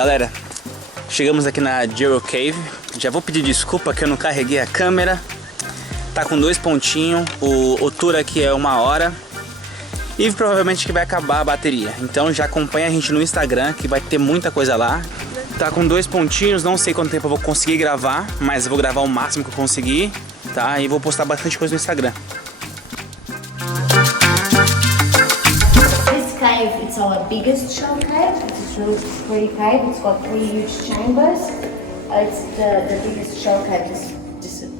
Galera, chegamos aqui na Jewel Cave. Já vou pedir desculpa que eu não carreguei a câmera. Tá com 2 pontinhos. O tour aqui é 1 hora. E provavelmente que vai acabar a bateria. Então já acompanha a gente no Instagram, que vai ter muita coisa lá. Tá com 2 pontinhos, não sei quanto tempo eu vou conseguir gravar, mas eu vou gravar o máximo que eu conseguir, tá? E vou postar bastante coisa no Instagram. This cave, it's our biggest shell cave. It's a really pretty cave. It's got 3 huge chambers. It's the biggest shell cave just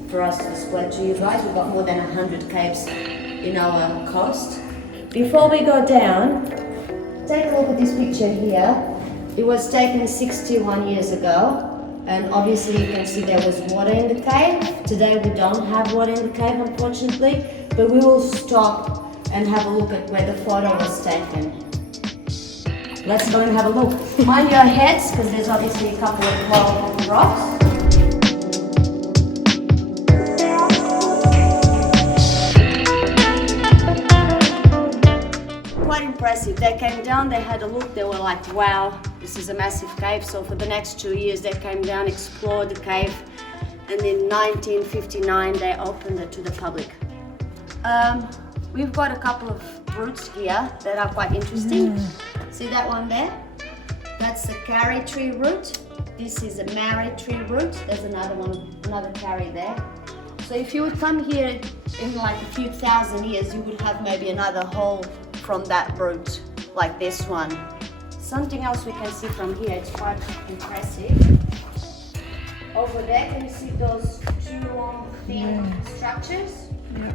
for us to display to you guys. We've got more than 100 caves in our coast. Before we go down, take a look at this picture here. It was taken 61 years ago, and obviously you can see there was water in the cave. Today we don't have water in the cave, unfortunately, but we will stop and have a look at where the photo was taken. Let's go and have a look. Mind your heads, because there's obviously a couple of coral rocks. Quite impressive. They came down, they had a look, they were like, wow, this is a massive cave. So for the next 2 years they came down, explored the cave, and in 1959 they opened it to the public. We've got a couple of roots here that are quite interesting. See that one there? That's the carry tree root. This is a marry tree root. There's another one, another carry there. So if you would come here in like a few thousand years, you would have maybe another hole from that root, like this one. Something else we can see from here, it's quite impressive. Over there, can you see those 2 long, thin structures? Yeah.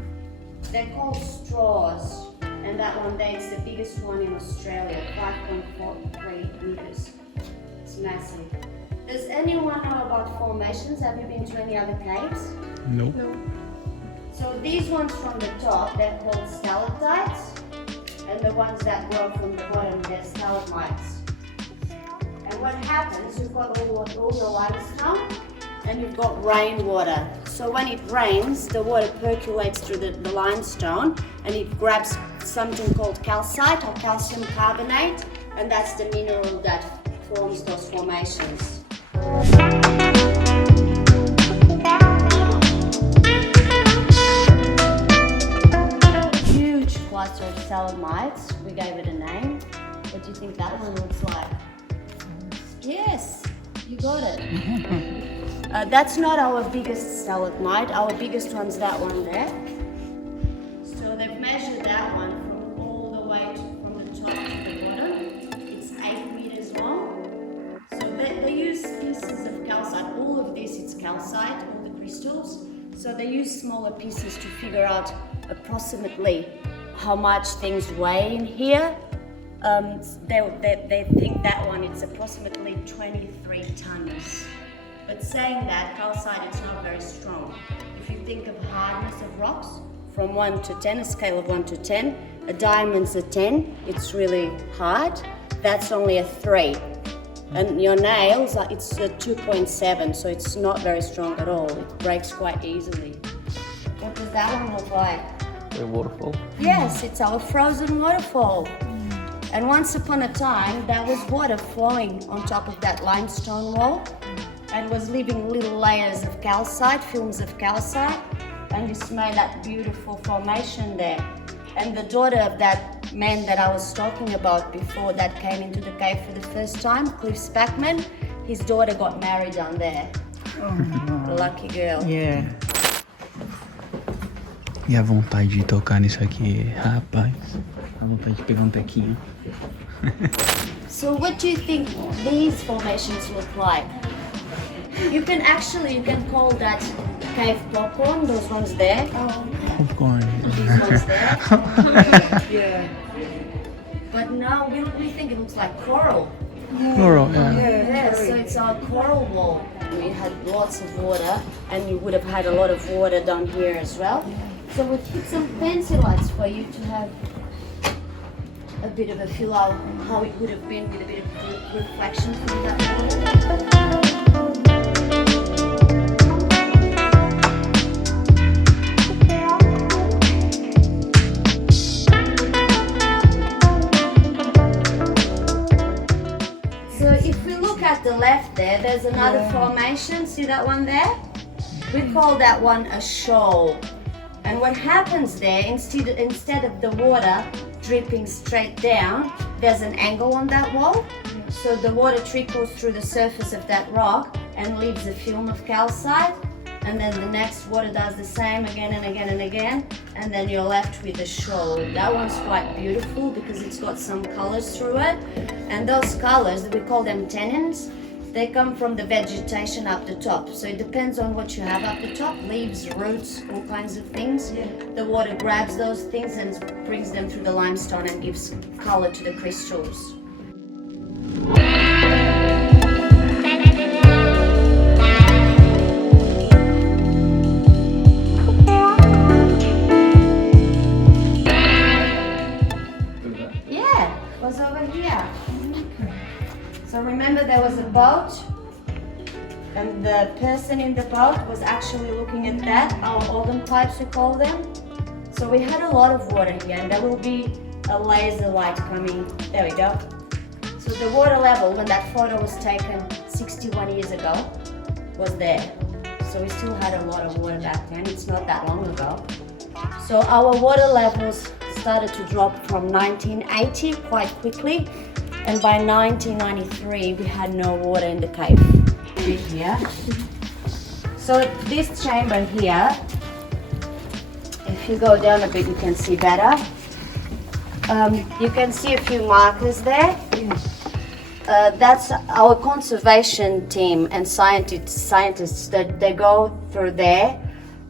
They're called straws. And that one there is the biggest one in Australia, 5.43 meters. It's massive. Does anyone know about formations? Have you been to any other caves? Nope. No. So these ones from the top, they're called stalactites. And the ones that grow from the bottom, they're stalagmites. And what happens, you've got all the limestone and you've got rainwater. So when it rains, the water percolates through the limestone and it grabs something called calcite or calcium carbonate, and that's the mineral that forms those formations. Huge cluster of stalagmites. We gave it a name. What do you think that one looks like? Yes, you got it. That's not our biggest stalagmite. Our biggest one's that one there. So they've measured that one from all the way from the top to the bottom. It's 8 meters long. So they use pieces of calcite. All of this, it's calcite, all the crystals. So they use smaller pieces to figure out approximately how much things weigh in here. They think that one, it's approximately 23 tons. But saying that, calcite is not very strong. If you think of hardness of rocks, from 1 to 10, a scale of 1 to 10, a diamond's a 10, it's really hard. That's only a 3. And your nails, it's a 2.7, so it's not very strong at all. It breaks quite easily. What does that one look like? A waterfall. Yes, it's our frozen waterfall. And once upon a time, there was water flowing on top of that limestone wall and was leaving little layers of calcite, films of calcite, and this made that beautiful formation there. And the daughter of that man that I was talking about before that came into the cave for the first time, Cliff Spackman, his daughter got married down there. Oh, lucky girl. Yeah. E a vontade de tocar nisso aqui, rapaz. A vontade de pegar um tequinho. So what do you think these formations look like? You can call that cave popcorn, those ones there. Popcorn. These ones there. Yeah. But now we think it looks like coral. Coral, yeah. Yeah, so it's our coral wall. We had lots of water, and you would have had a lot of water down here as well. So we put some fancy lights for you to have a bit of a feel out how it would have been with a bit of reflection from that water. So if we look at left there's another formation. See that one there? We call that one a shoal. And what happens there, instead of the water dripping straight down, there's an angle on that wall. So the water trickles through the surface of that rock and leaves a film of calcite. And then the next water does the same again and again and again. And then you're left with a shoal. That one's quite beautiful because it's got some colors through it. And those colors, we call them tannins. They come from the vegetation up the top. So it depends on what you have up the top, leaves, roots, all kinds of things. The water grabs those things and brings them through the limestone and gives color to the crystals. Yeah, it was over here. So remember there was a boat and the person in the boat was actually looking at that, our organ pipes we call them. So we had a lot of water here and there will be a laser light coming, there we go. So the water level when that photo was taken 61 years ago was there. So we still had a lot of water back then, it's not that long ago. So our water levels started to drop from 1980 quite quickly. And by 1993, we had no water in the cave. Here. So this chamber here, if you go down a bit, you can see better. You can see a few markers there. That's our conservation team and scientists that they go through there.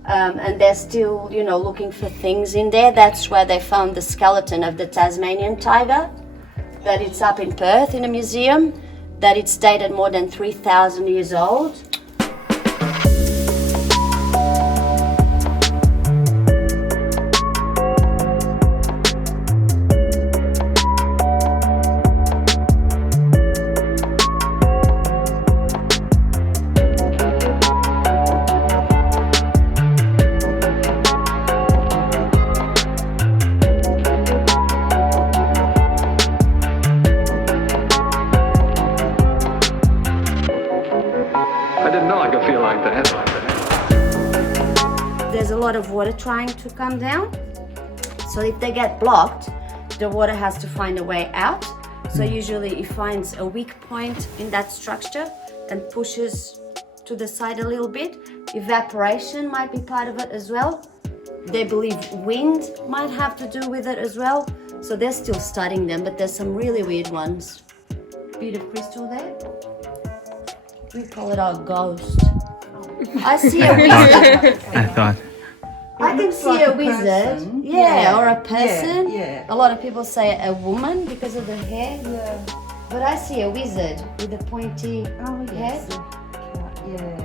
And they're still, looking for things in there. That's where they found the skeleton of the Tasmanian tiger. That it's up in Perth in a museum, that it's dated more than 3,000 years old. There's a lot of water trying to come down. So if they get blocked, the water has to find a way out. So usually it finds a weak point in that structure and pushes to the side a little bit. Evaporation might be part of it as well. They believe wind might have to do with it as well. So they're still studying them, but there's some really weird ones. Bit of crystal there. We call it our ghost. I see a wizard. I can see a wizard. Yeah, or a person. Yeah. A lot of people say a woman because of the hair. Yeah. But I see a wizard with a pointy head. Yeah.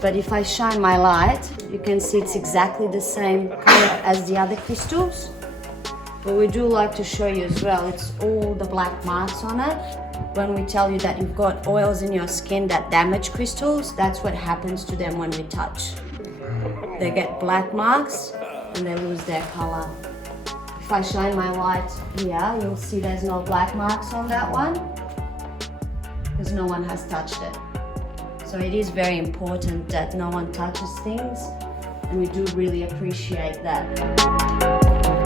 But if I shine my light, you can see it's exactly the same color as the other crystals. But we do like to show you as well, it's all the black marks on it. When we tell you that you've got oils in your skin that damage crystals, that's what happens to them when we touch. They get black marks and they lose their color. If I shine my light here, you'll see there's no black marks on that one because no one has touched it. So it is very important that no one touches things, and we do really appreciate that.